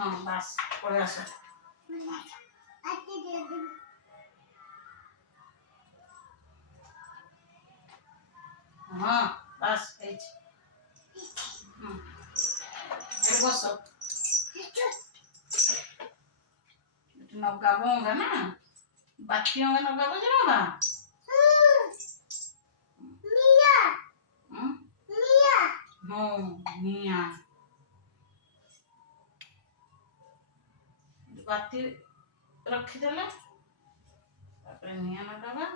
हाँ बस पड़े आस हाँ बस बस नगाबो होगा ना बाती होगा नगाबो जाओगा हाँ मिया बाती रखीदेले निया नगाबा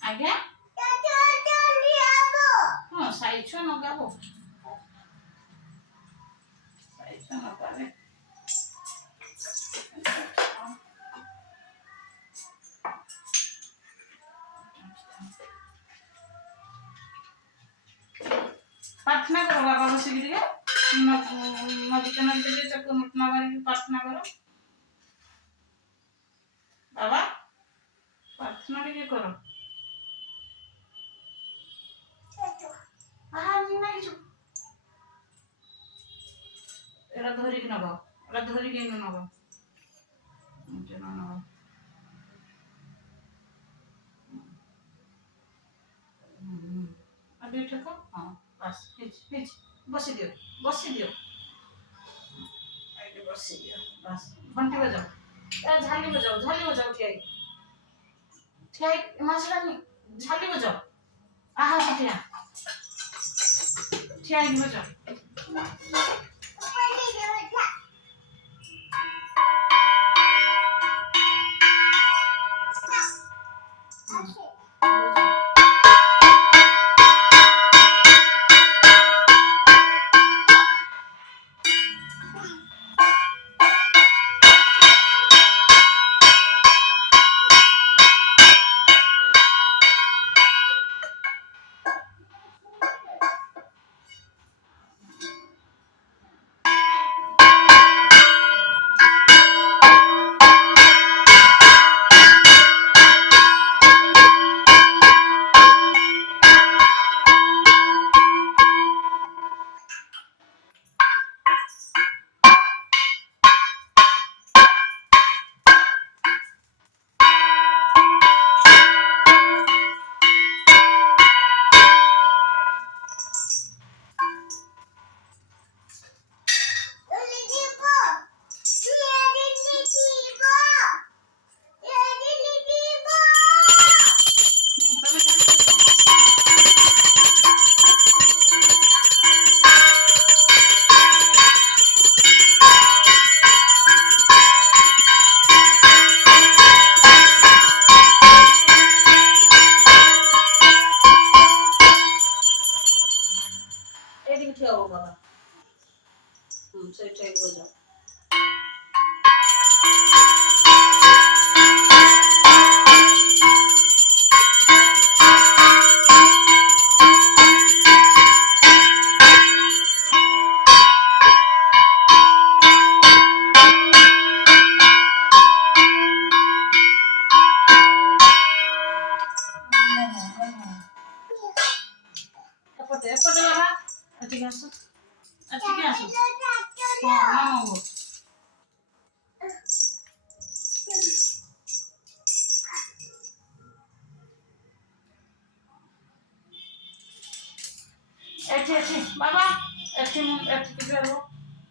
आज्ञा हाँ साइड नगाबो साइड नगाबे प्रार्थना करो बाबा बस नदीते नदी चक्कर मुटना मारी प्रार्थना करो बाबा प्रार्थना टिके करो एरा धरिक नब एरा धरिक नब नब अभी ठेको हाँ बस हिच बसी दियो बसी दियो बस घंटी बजाओ झाली बजाओ ठिया मछली झाली बजाओ आहा ठिया बजाओ बाबा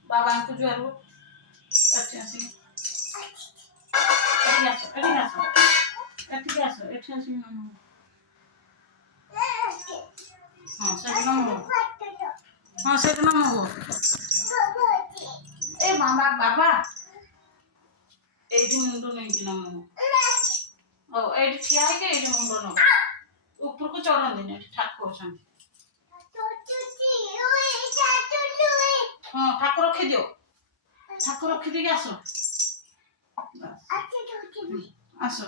बाबा को जुआर हाँ से नमो ए मामा बाबा एठी मुंडो नहीं नमो ओ एठी ठिया है के एठी मुंडो न ऊपर को चढ़न दिन एठी ठाकुर छन हाँ ठाकुर रखी दे आसो आसो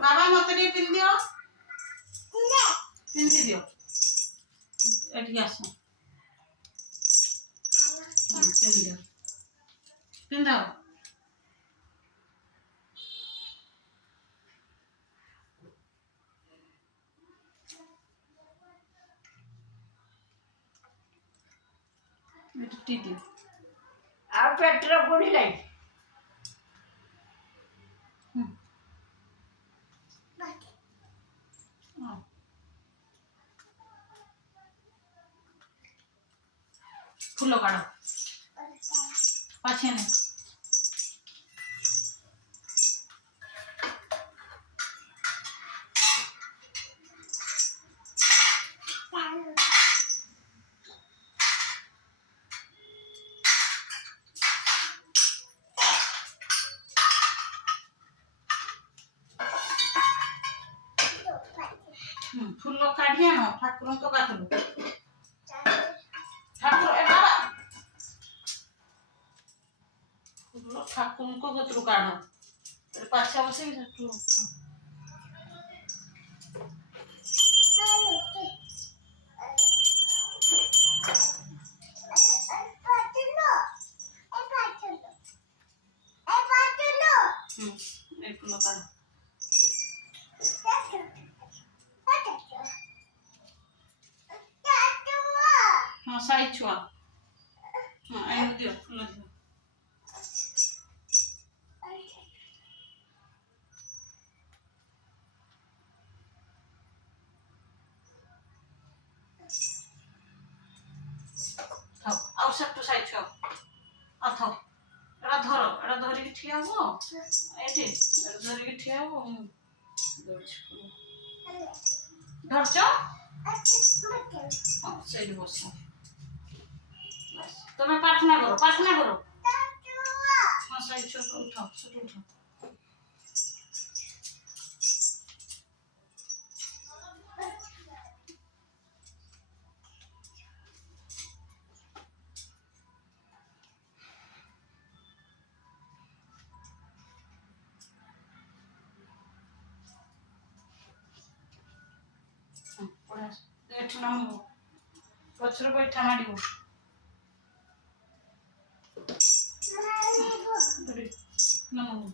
बाबा मत नहीं पिन दियो पिन दियो एठी आस पिन दियो पिन दो एठी दियो ଆଉ ପେଟରେ ବୁଡ଼ିଲାଇ फूल काढ़ो पाछे नहीं फूल काढ़ी आनो ठाकुर को पाखरु ठाकुर ए बाबा फूल ठाकुर को गतरु काढ़ो पाछा बसे ठाकुर एक फूल काढ़ो हाँ साई छुआ हाँ एनु दियो फूल दियो थाओ आउ सब तो साई छुआ आ थाओ एड़ा धरो एड़ा धरि के ठिया हो एठी एड़ा धरि के ठिया हो धरचो हाँ सही बस तुम्हें प्रार्थना करो हाँ सही छुआ उठाओ छोटो उठाओ एठी नमो पछर बैठा माडिबो नमो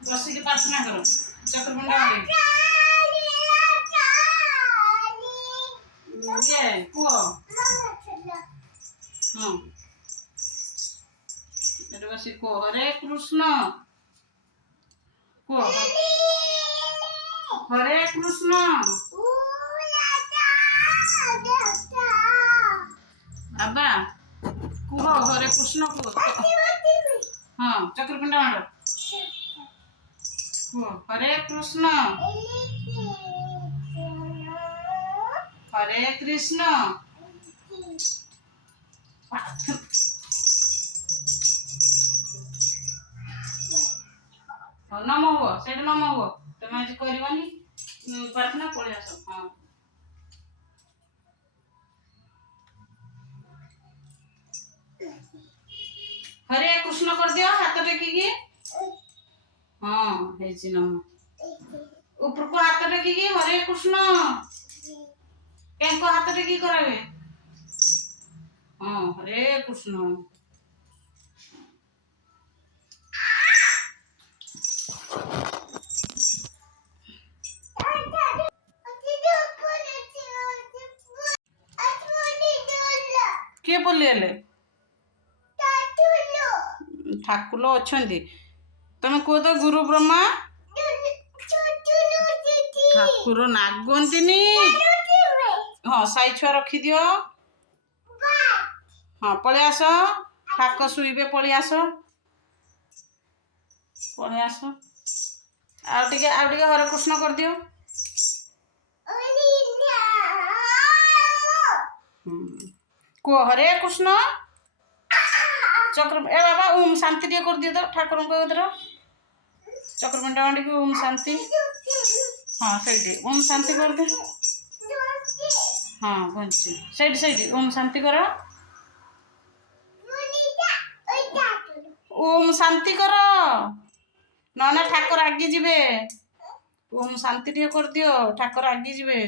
बसी के प्रार्थना करो चक्रमुंडा वाले ये कुओ हाँ एटा बसी को हरे कृष्ण को हरे कृष्ण बाबा कुह हरे कृष्ण कुह हाँ चक्रकुंडा मारो कुह हरे कृष्ण हरे कृष्ण नम हुआ से नम हुआ तुम आज करवानी प्रार्थना पड़े आस हाँ हरे कृष्ण कृष्ण कर दियो हाथ टेकिकी हाँ हेची नम ऊपर को हाथ टेकिकी हरे कृष्ण केनको हाथ टेकी करावे हाँ हरे कृष्ण किए बोलिए ठाकुर अच्छे तुम कह तो गुरु ब्रह्मा ठाकुर नागंती हाँ साई छुआ रखी दियो हाँ पलि आस ठाक शुइबे पलि आस पलि आस आउटे हरे कृष्ण कर दियो को हरे कृष्ण चक्र ए बाबा ओम शांति टे कर दियो तो ठाकुर को उधर चक्रमंडा मंडी की ओम शांति हाँ सही ओम शांति कर दे हाँ बंची सही ओम शांति करो ओम शांति करो ना ठाकुर आगे जीवे ओम शांति टे कर दियो ठाकुर आगे जीवे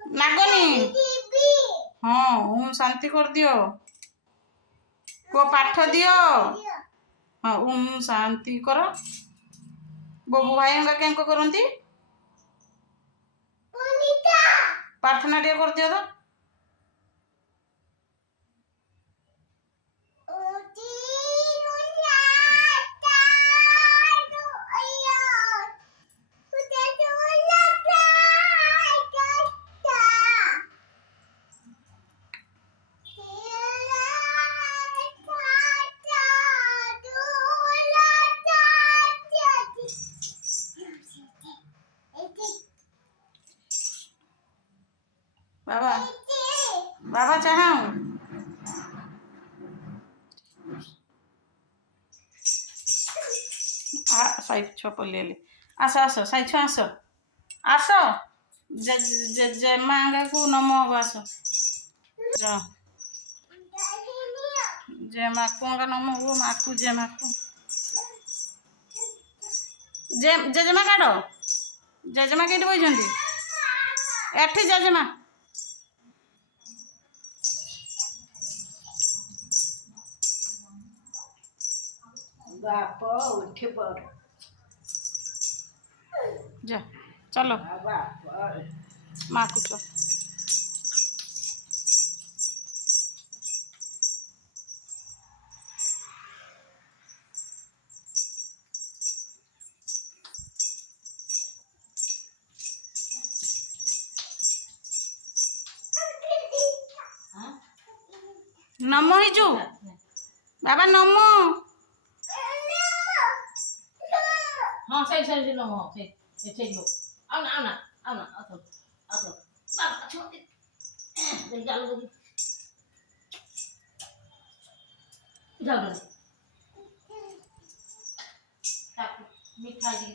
नागनी हाँ ओम शांति कर दियो को पाठ दियो हाँ ओम शांति करो बबू भाई क्या करती प्रार्थना टे कर दियो तो बाबा बाबा चाहूँ साई छप ले आस आस साई छुआ आस आस जे मांगा को नम आस जे माकुआ नम हो माकू जे माकू जेजेमा काढ़ जेजेमा कहीं बही एठी जेजेमा बाप उठ पड़ जा चलो माँ को चलो नम हिजु बाबा नम हाँ सही लो हाँ सही लो आओ ना बाबा छोड़ दे जल्दी जाओ जाओ मिठाई दी